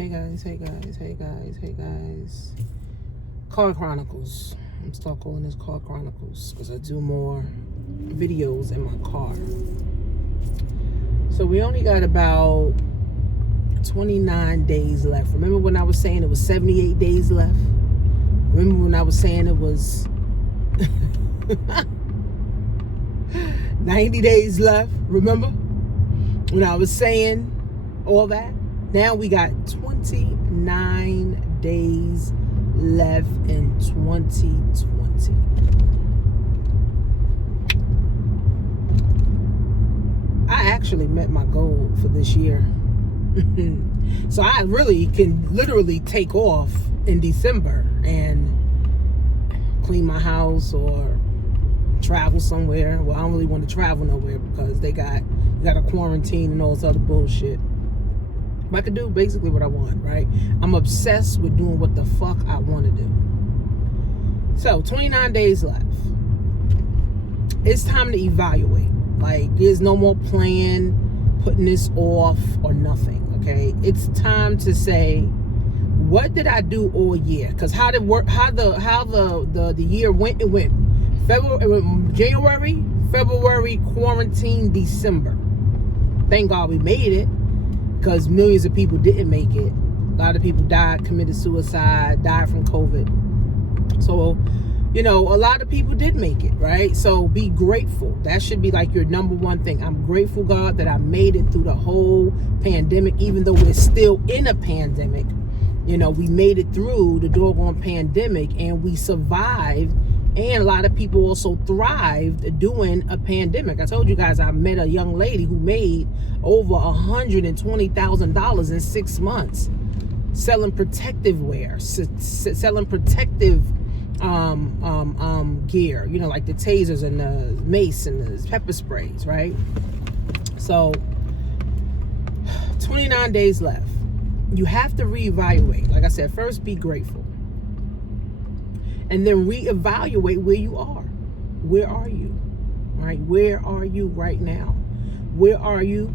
Hey guys. Car Chronicles. I'm still calling this Car Chronicles because I do more videos in my car. So we only got about 29 days left. Remember when I was saying it was 78 days left? Remember when I was saying it was 90 days left? Remember when I was saying all that? Now we got 29 days left in 2020. I actually met my goal for this year. So I really can literally take off in December and clean my house or travel somewhere. Well, I don't really want to travel nowhere because you got a quarantine and all this other bullshit. But I can do basically what I want, right? I'm obsessed with doing what the fuck I want to do. So 29 days left. It's time to evaluate. Like, there's no more plan, putting this off or nothing, okay? It's time to say, what did I do all year? Because how the year went, it went January, February, quarantine, December. Thank God we made it, because millions of people didn't make it. A lot of people died, committed suicide, died from COVID. So, a lot of people did make it, right? So be grateful. That should be like your number one thing. I'm grateful, God, that I made it through the whole pandemic, even though we're still in a pandemic. We made it through the doggone pandemic and we survived. And a lot of people also thrived during a pandemic. I told you guys I met a young lady who made over $120,000 in 6 months selling protective wear, selling protective gear, like the tasers and the mace and the pepper sprays, right? So 29 days left. You have to reevaluate. Like I said, first be grateful. And then reevaluate where you are. Where are you? Right? Where are you right now? Where are you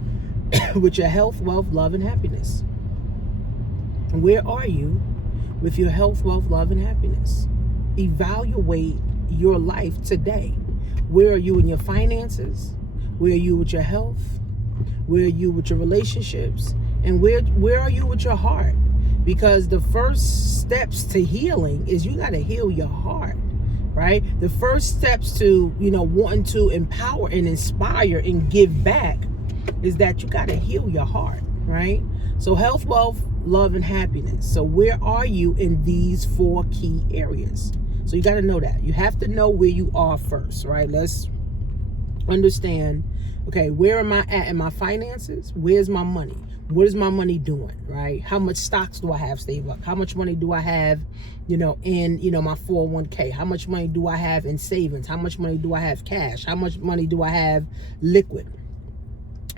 with your health, wealth, love, and happiness? Where are you with your health, wealth, love, and happiness? Evaluate your life today. Where are you in your finances? Where are you with your health? Where are you with your relationships? And where are you with your heart? Because the first steps to healing is you got to heal your heart, right? The first steps to, wanting to empower and inspire and give back is that you got to heal your heart, right? So health, wealth, love, and happiness. So where are you in these 4 key areas? So you got to know that. You have to know where you are first, right? Let's understand, okay, where am I at in my finances? Where's my money? What is my money doing, right? How much stocks do I have saved up? How much money do I have, in, my 401k? How much money do I have in savings? How much money do I have cash? How much money do I have liquid,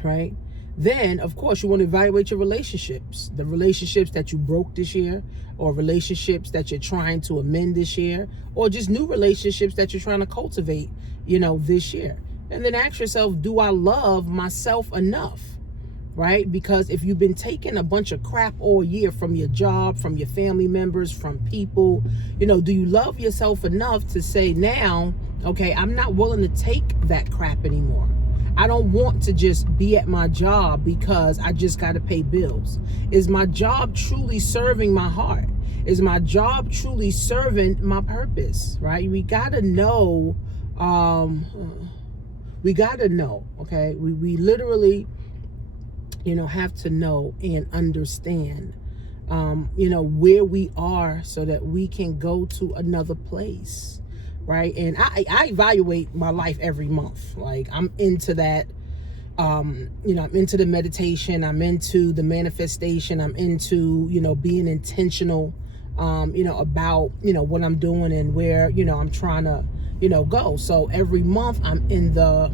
right? Then, of course, you want to evaluate your relationships, the relationships that you broke this year, or relationships that you're trying to amend this year, or just new relationships that you're trying to cultivate, this year. And then ask yourself, do I love myself enough? Right? Because if you've been taking a bunch of crap all year from your job, from your family members, from people, do you love yourself enough to say now, okay, I'm not willing to take that crap anymore. I don't want to just be at my job because I just got to pay bills. Is my job truly serving my heart? Is my job truly serving my purpose? Right? We got to know, okay? We literally, have to know and understand, where we are so that we can go to another place, right? And I evaluate my life every month. Like, I'm into that, I'm into the meditation, I'm into the manifestation, I'm into, being intentional, about, what I'm doing and where, I'm trying to, go. So every month I'm in the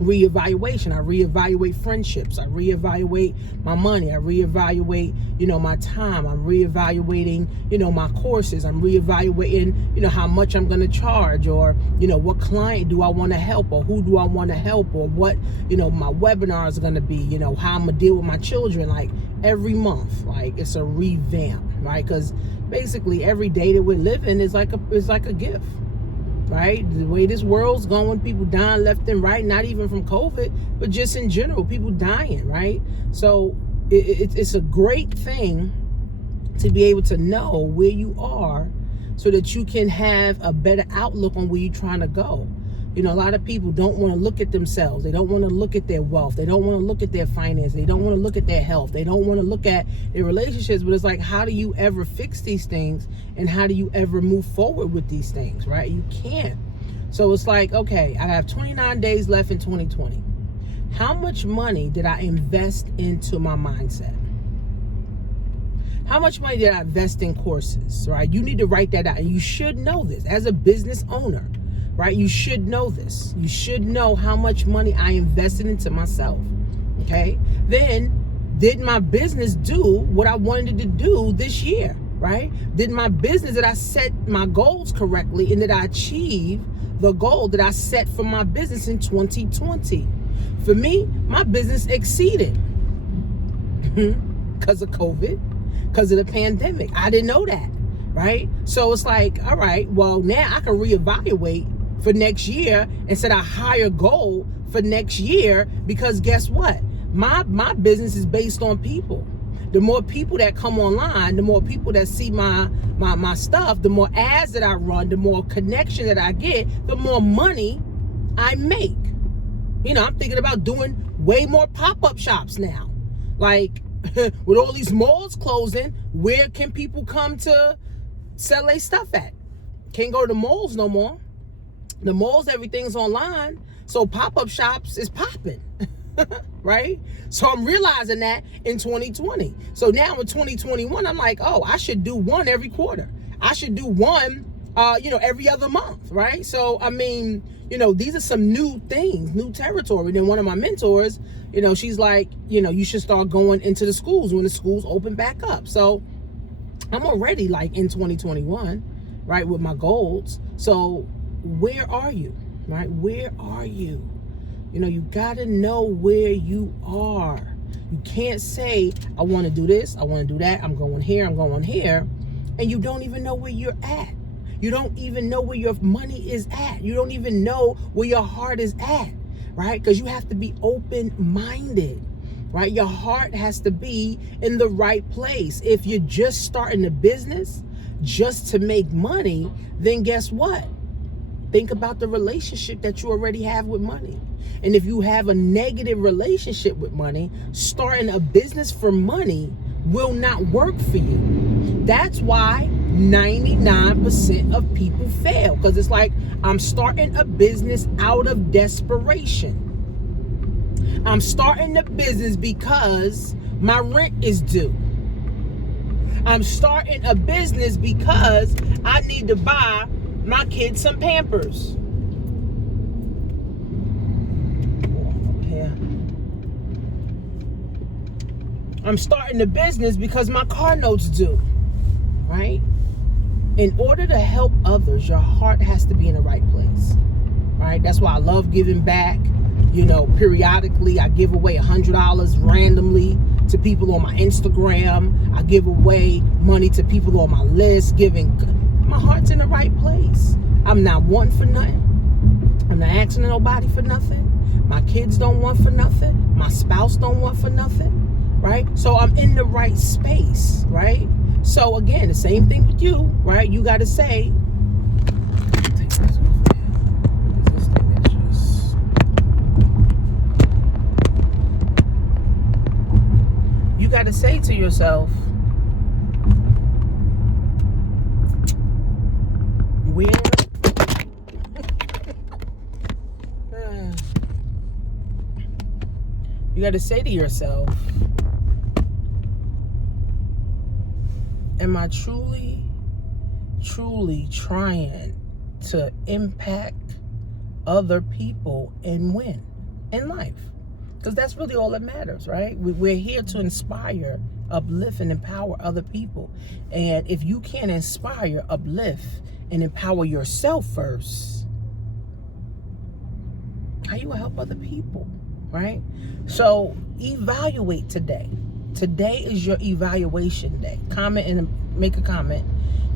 reevaluation. I reevaluate friendships. I reevaluate my money. I reevaluate, my time. I'm reevaluating, my courses. I'm reevaluating, how much I'm going to charge, or, what client do I want to help, or who do I want to help, or what, my webinars are going to be, how I'm going to deal with my children. Like every month, like it's a revamp, right? Because basically every day that we're living is like a gift. Right? The way this world's going, people dying left and right, not even from COVID, but just in general, people dying, right? So it's a great thing to be able to know where you are so that you can have a better outlook on where you're trying to go. A lot of people don't want to look at themselves. They don't want to look at their wealth. They don't want to look at their finances. They don't want to look at their health. They don't want to look at their relationships. But it's like, how do you ever fix these things? And how do you ever move forward with these things, right? You can't. So it's like, okay, I have 29 days left in 2020. How much money did I invest into my mindset? How much money did I invest in courses, right? You need to write that out. And you should know this as a business owner. Right? You should know this. You should know how much money I invested into myself. Okay? Then, did my business do what I wanted to do this year? Right? Did my business, did I set my goals correctly, and did I achieve the goal that I set for my business in 2020? For me, my business exceeded because of COVID, because of the pandemic. I didn't know that. Right? So it's like, all right, well, now I can reevaluate for next year and set a higher goal for next year, because guess what? My business is based on people. The more people that come online, the more people that see my stuff, the more ads that I run, the more connection that I get, the more money I make. I'm thinking about doing way more pop-up shops now. Like with all these malls closing, where can people come to sell their stuff at? Can't go to the malls no more. The malls, everything's online. So pop-up shops is popping. Right? So I'm realizing that in 2020. So now in 2021, I'm like, oh, I should do one every quarter. I should do one, every other month. Right? So, I mean, these are some new things, new territory. Then one of my mentors, she's like, you should start going into the schools when the schools open back up. So I'm already like in 2021, right, with my goals. So where are you, right? Where are you? You got to know where you are. You can't say, I want to do this, I want to do that, I'm going here, and you don't even know where you're at. You don't even know where your money is at. You don't even know where your heart is at, right? Because you have to be open-minded, right? Your heart has to be in the right place. If you're just starting a business just to make money, then guess what? Think about the relationship that you already have with money. And if you have a negative relationship with money, starting a business for money will not work for you. That's why 99% of people fail. Because it's like, I'm starting a business out of desperation. I'm starting a business because my rent is due. I'm starting a business because I need to buy my kids some Pampers. I'm starting a business because my car note's due, right? In order to help others, your heart has to be in the right place, right? That's why I love giving back. Periodically I give away $100 randomly to people on my Instagram. I give away money to people on my list, my heart's in the right place. I'm not wanting for nothing. I'm not asking nobody for nothing. My kids don't want for nothing. My spouse don't want for nothing. Right? So I'm in the right space, right? So again, the same thing with you, right? You got to say, you got to say to yourself, where you got to say to yourself, am I truly trying to impact other people and win? in life. Because that's really all that matters, right? We're here to inspire, uplift, and empower other people. And if you can't inspire, uplift, and empower yourself first, how you gonna help other people, right? So evaluate today. Today is your evaluation day. Comment and make a comment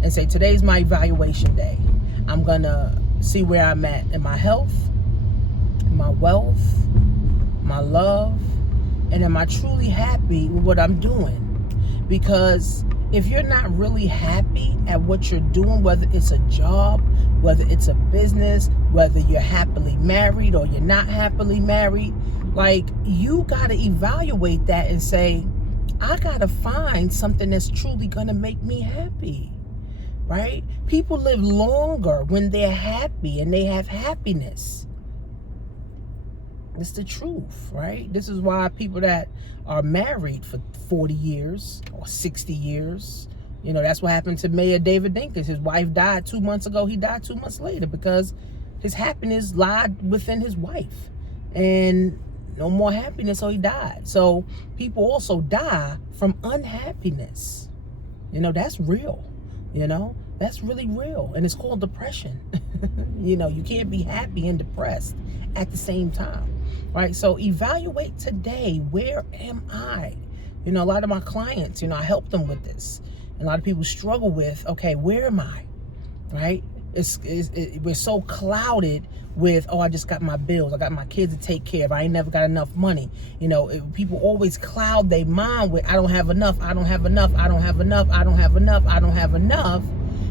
and say, today's my evaluation day. I'm gonna see where I'm at in my health, my wealth, my love, and am I truly happy with what I'm doing? Because if you're not really happy at what you're doing, whether it's a job, whether it's a business, whether you're happily married or you're not happily married, like, you got to evaluate that and say, I got to find something that's truly going to make me happy, right? People live longer when they're happy and they have happiness. It's the truth, right? This is why people that are married for 40 years or 60 years, you know, that's what happened to Mayor David Dinkins. His wife died 2 months ago. He died 2 months later because his happiness lied within his wife. And no more happiness, so he died. So people also die from unhappiness. You know, that's real. You know, that's really real. And it's called depression. You know, you can't be happy and depressed at the same time, right? So evaluate today. Where am I? You know, a lot of my clients, you know, I help them with this. And a lot of people struggle with, okay, where am I? Right? We're so clouded with, oh, I just got my bills, I got my kids to take care of, I ain't never got enough money. You know, people always cloud their mind with, I don't have enough, I don't have enough, I don't have enough, I don't have enough, I don't have enough,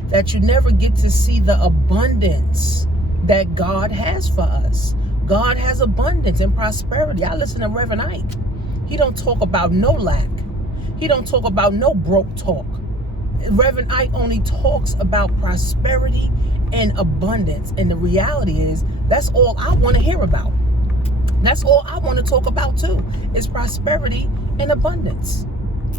that you never get to see the abundance that God has for us. God has abundance and prosperity. I listen to Reverend Ike. He don't talk about no lack. He don't talk about no broke talk. Reverend Ike only talks about prosperity and abundance. And the reality is, that's all I want to hear about. That's all I want to talk about too, is prosperity and abundance,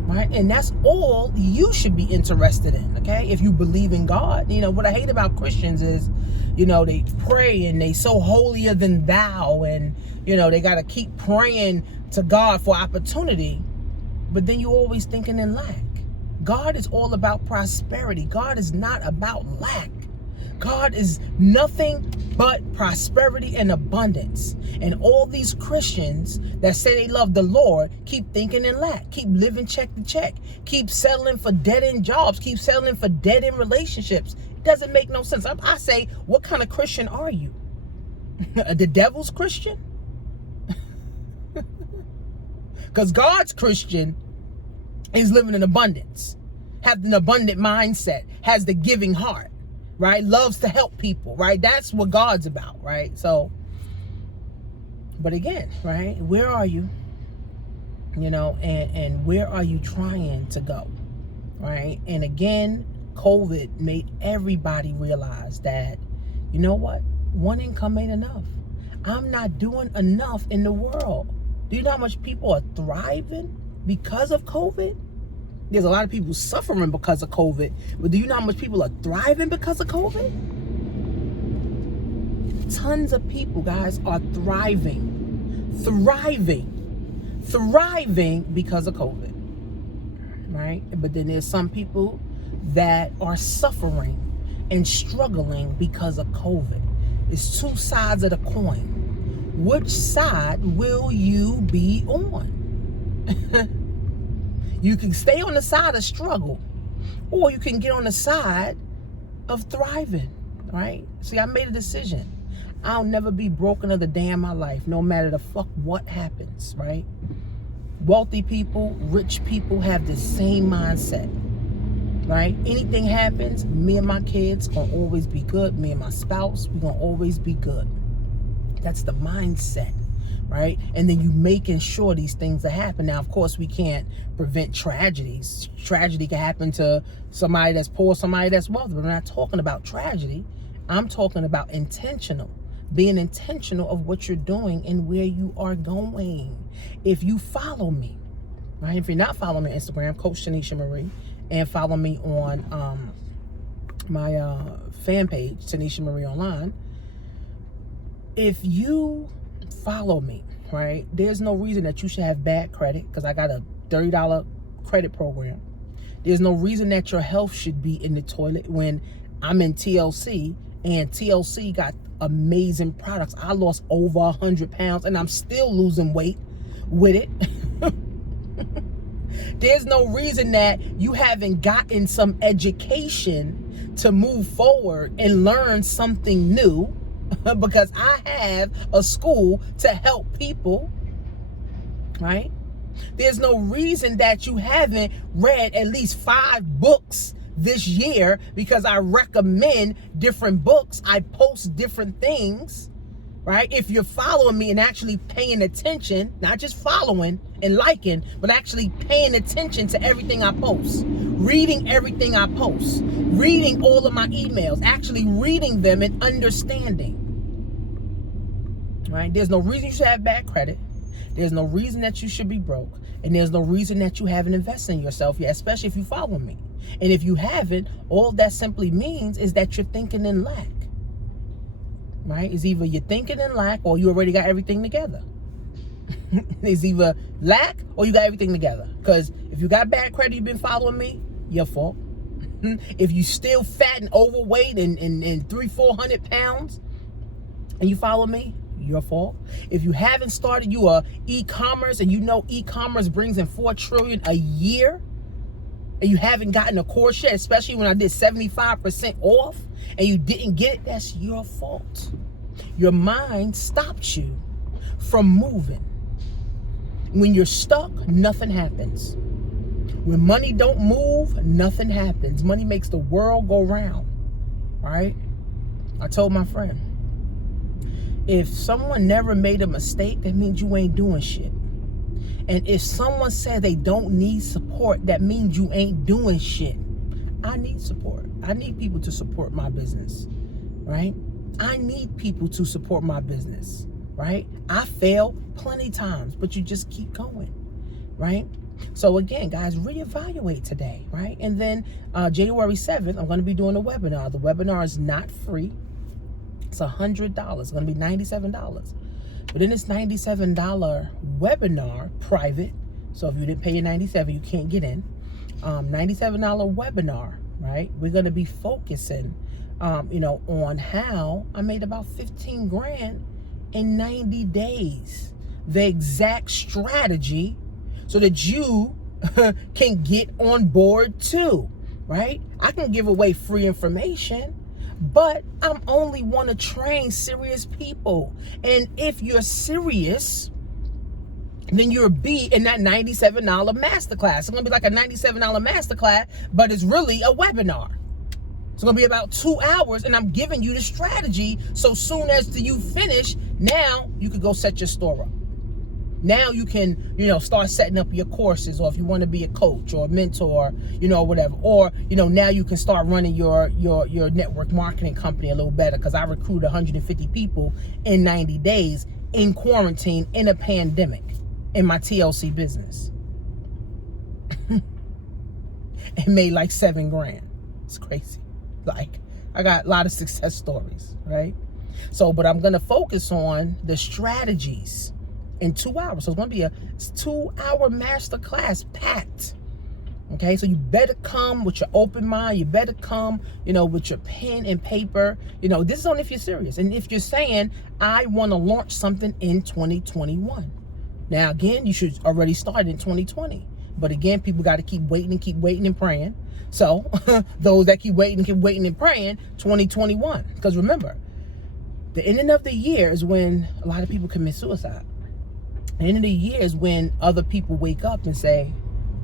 right? And that's all you should be interested in, okay? If you believe in God. You know, what I hate about Christians is, you know, they pray and they so holier than thou, and, you know, they got to keep praying to God for opportunity, but then you're always thinking in lack. God is all about prosperity. God is not about lack. God is nothing but prosperity and abundance. And all these Christians that say they love the Lord keep thinking in lack, keep living check to check, keep settling for dead-end jobs, keep settling for dead-end relationships. It doesn't make no sense. I say, what kind of Christian are you? The devil's Christian? Because God's Christian is living in abundance, have an abundant mindset, has the giving heart, right? Loves to help people, right? That's what God's about, right? So, but again, right? Where are you? You know, and where are you trying to go, right? And again, COVID made everybody realize that, you know what? One income ain't enough. I'm not doing enough in the world. Do you know how much people are thriving because of COVID? There's a lot of people suffering because of COVID, but do you know how much people are thriving because of COVID? Tons of people, guys, are thriving because of COVID, right? But then there's some people that are suffering and struggling because of COVID. It's two sides of the coin. Which side will you be on? You can stay on the side of struggle, or you can get on the side of thriving, right? See, I made a decision. I'll never be broke another day in my life, no matter the fuck what happens, right? Wealthy people, rich people have the same mindset, right? Anything happens, me and my kids gonna always be good. Me and my spouse, we gonna always be good. That's the mindset, right? And then you making sure these things that happen. Now, of course, we can't prevent tragedies. Tragedy can happen to somebody that's poor, somebody that's wealthy. But I'm not talking about tragedy. I'm talking about intentional. Being intentional of what you're doing and where you are going. If you follow me, right? If you're not following me on Instagram, Coach Tanisha Marie, and follow me on my fan page, Tanisha Marie Online. If you follow me, right? There's no reason that you should have bad credit, because I got a $30 credit program. There's no reason that your health should be in the toilet when I'm in TLC, and TLC got amazing products. I lost over 100 pounds and I'm still losing weight with it. There's no reason that you haven't gotten some education to move forward and learn something new, because I have a school to help people, right? There's no reason that you haven't read at least 5 books this year, because I recommend different books. I post different things, right? If you're following me and actually paying attention, not just following and liking, but actually paying attention to everything I post, reading everything I post, reading all of my emails, actually reading them and understanding, right? There's no reason you should have bad credit. There's no reason that you should be broke. And there's no reason that you haven't invested in yourself yet, especially if you follow me. And if you haven't, all that simply means is that you're thinking in lack, right? It's either you're thinking in lack or you already got everything together. It's either lack or you got everything together. Because if you got bad credit, you've been following me, your fault. If you still fat and overweight and 300-400 pounds and you follow me, your fault. If you haven't started your e-commerce and you know e-commerce brings in $4 trillion a year, and you haven't gotten a course yet, especially when I did 75% off and you didn't get it, that's your fault. Your mind stopped you from moving. When you're stuck, nothing happens. When money don't move, nothing happens. Money makes the world go round, right? I told my friend, if someone never made a mistake, that means you ain't doing shit. And if someone said they don't need support, that means you ain't doing shit. I need support. I need people to support my business, right? I need people to support my business, right? I fail plenty times, but you just keep going, right? So again, guys, reevaluate today, right? And then January 7th, I'm going to be doing a webinar. The webinar is not free. It's $100. It's going to be $97. But in this $97 webinar, private, so if you didn't pay your $97, you can't get in. $97 webinar, right? We're going to be focusing, on how I made about 15 grand in 90 days. The exact strategy so that you can get on board too, right? I can give away free information, but I'm only want to train serious people. And if you're serious, then you'll be in that $97 masterclass. It's going to be like a $97 masterclass, but it's really a webinar. It's going to be about 2 hours, and I'm giving you the strategy. So soon as you finish, now you can go set your store up. Now you can, start setting up your courses, or if you want to be a coach or a mentor, whatever. Or, now you can start running your network marketing company a little better, because I recruited 150 people in 90 days in quarantine in a pandemic in my TLC business. And made like 7 grand. It's crazy. Like, I got a lot of success stories, right? So, but I'm going to focus on the strategies in 2 hours. So it's going to be a 2-hour masterclass packed. Okay, so you better come with your open mind. You better come, with your pen and paper. This is only if you're serious. And if you're saying, I want to launch something in 2021. Now, again, you should already start in 2020. But again, people got to keep waiting and praying. So those that keep waiting and praying, 2021. Because remember, the ending of the year is when a lot of people commit suicide. The end of the year is when other people wake up and say,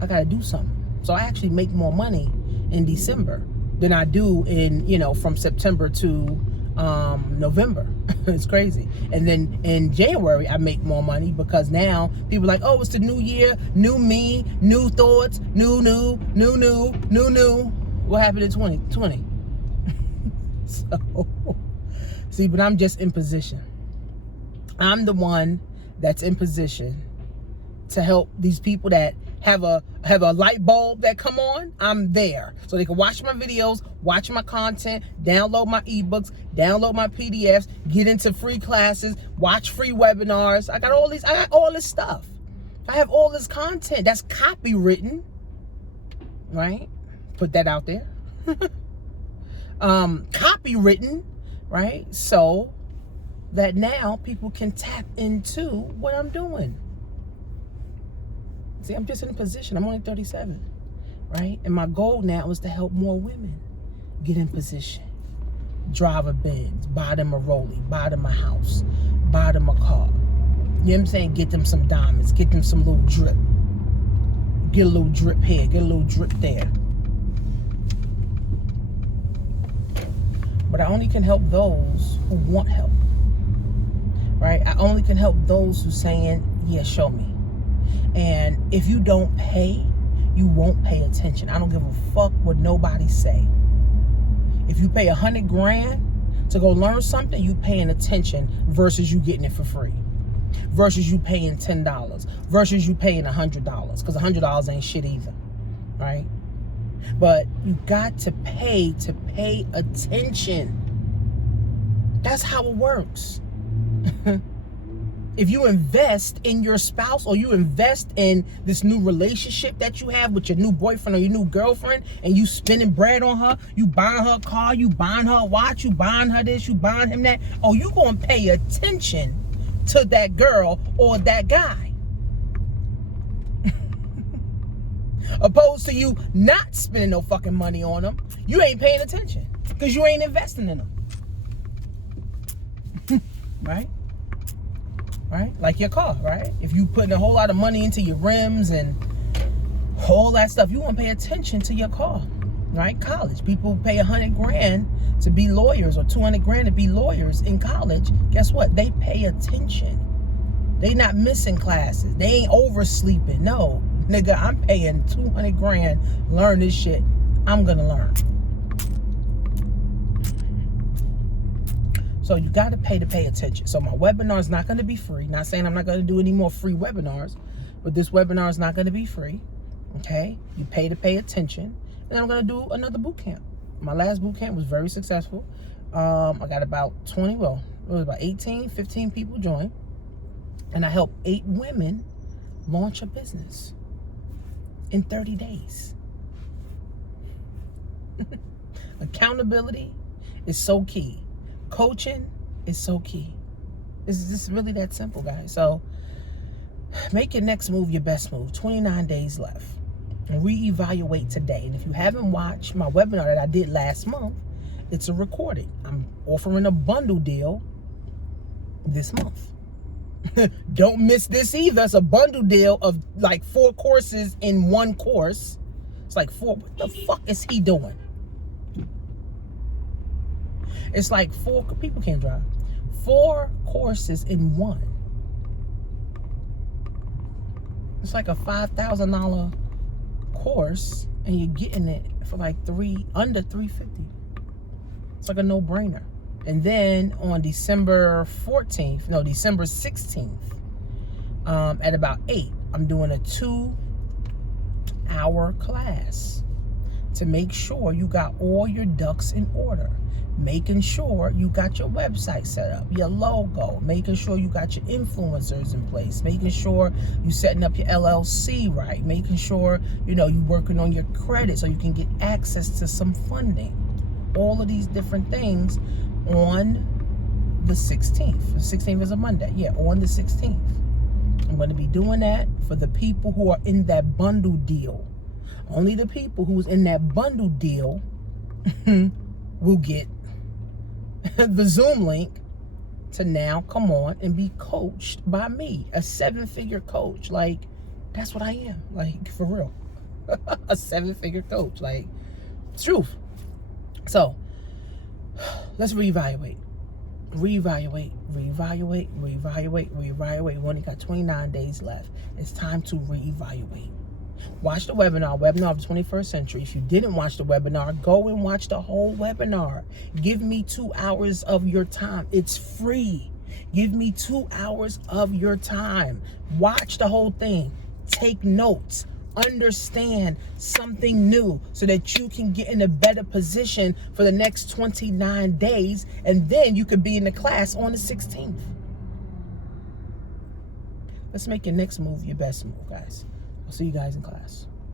I got to do something. So I actually make more money in December than I do in, from September to November. It's crazy. And then in January, I make more money because now people are like, oh, it's the new year, new me, new thoughts, new. What happened in 2020? So, see, but I'm just in position. I'm the one that's in position to help these people that have a light bulb that come on. I'm there. So they can watch my videos, watch my content, download my ebooks, download my PDFs, get into free classes, watch free webinars. I got all this stuff. I have all this content that's copywritten, right? Put that out there. Copywritten, right? So that now people can tap into what I'm doing. See, I'm just in a position. I'm only 37, right? And my goal now is to help more women get in position. Drive a Benz, buy them a Rollie, buy them a house, buy them a car. You know what I'm saying? Get them some diamonds, get them some little drip. Get a little drip here, get a little drip there. But I only can help those who want help, right? I only can help those who saying, yeah, show me. And if you don't pay, you won't pay attention. I don't give a fuck what nobody say. If you pay $100 grand to go learn something, you paying attention versus you getting it for free. Versus you paying $10. Versus you paying $100. Because $100 ain't shit either, right? But you got to pay attention. That's how it works. If you invest in your spouse or you invest in this new relationship that you have with your new boyfriend or your new girlfriend, and you spending bread on her, you buying her a car, you buying her a watch, you buying her this, you buying him that, oh, you gonna pay attention to that girl or that guy. Opposed to you not spending no fucking money on them, you ain't paying attention because you ain't investing in them. Right? Right? Like your car, right? If you putting a whole lot of money into your rims and all that stuff, you want to pay attention to your car, right? College, people pay $100 grand to be lawyers or $200 grand to be lawyers in college. Guess what? They pay attention. They not missing classes. They ain't oversleeping. No, nigga, I'm paying $200 grand, learn this shit. I'm gonna learn. So you got to pay attention. So my webinar is not going to be free. Not saying I'm not going to do any more free webinars, but this webinar is not going to be free. Okay? You pay attention. And I'm going to do another boot camp. My last boot camp was very successful. I got about 15 people join. And I helped 8 women launch a business in 30 days. Accountability is so key. Coaching is so key. It's just really that simple, guys. So make your next move your best move. 29 days left. And reevaluate today. And if you haven't watched my webinar that I did last month, it's a recording. I'm offering a bundle deal this month. Don't miss this either. It's a bundle deal of like 4 courses in one course. It's like 4. What the fuck is he doing? It's like 4, people can't drive. 4 courses in one. It's like a $5,000 course, and you're getting it for like under $350. It's like a no-brainer. And then on December 16th, at about 8, I'm doing a 2-hour class to make sure you got all your ducks in order. Making sure you got your website set up, your logo, making sure you got your influencers in place, making sure you setting up your LLC right, making sure, you working on your credit so you can get access to some funding. All of these different things on the 16th. The 16th is a Monday. Yeah, on the 16th. I'm going to be doing that for the people who are in that bundle deal. Only the people who's in that bundle deal will get the Zoom link to now come on and be coached by me, a 7-figure coach. Like, that's what I am. Like, for real. A 7-figure coach. Like, it's truth. So, let's reevaluate. Reevaluate. We only got 29 days left. It's time to reevaluate. Watch the webinar of the 21st century. If you didn't watch the webinar, go and watch the whole webinar. Give me 2 hours of your time. It's free. Give me 2 hours of your time. Watch the whole thing. Take notes. Understand something new so that you can get in a better position for the next 29 days. And then you could be in the class on the 16th. Let's make your next move your best move, guys. I'll see you guys in class.